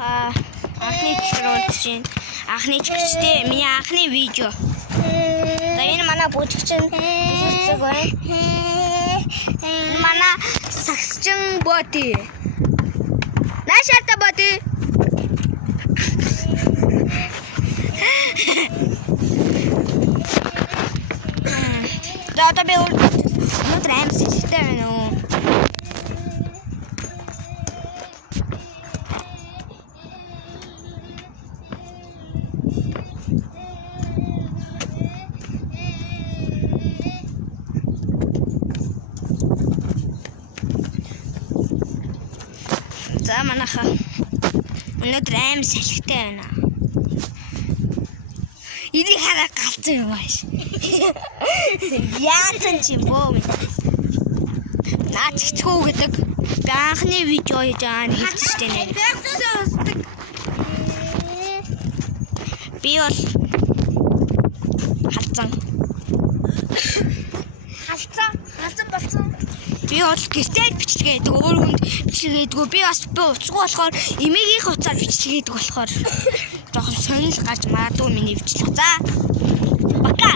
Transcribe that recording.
Анхны чирүүлж анхны чигчтэй миний анхны видео. За энэ манай бүжигчин зүсэг байна. Манай сагсчин боти. Наашаата боти. За одоо би өнөөдөр аим сэлтэй байна уу? За манайха өнөөдөр аим салхитай байна. Энийг хараа галзуу юм ааш. Яатан чи боо минь. Наач хэцүү гэдэг анхны видео хийж байгаа хэлчихтэй нэр. Би бол халзан болсон. Би бол гэртээ бичлэгээдэг өөр хүнд бичлэгээдэггүй. Би бас уцгүй болохоор эмээгийн хуцаар бичлэгээдэг болохоор жоохон сонирхол гарч магадгүй миний бичлэг. За. Пока.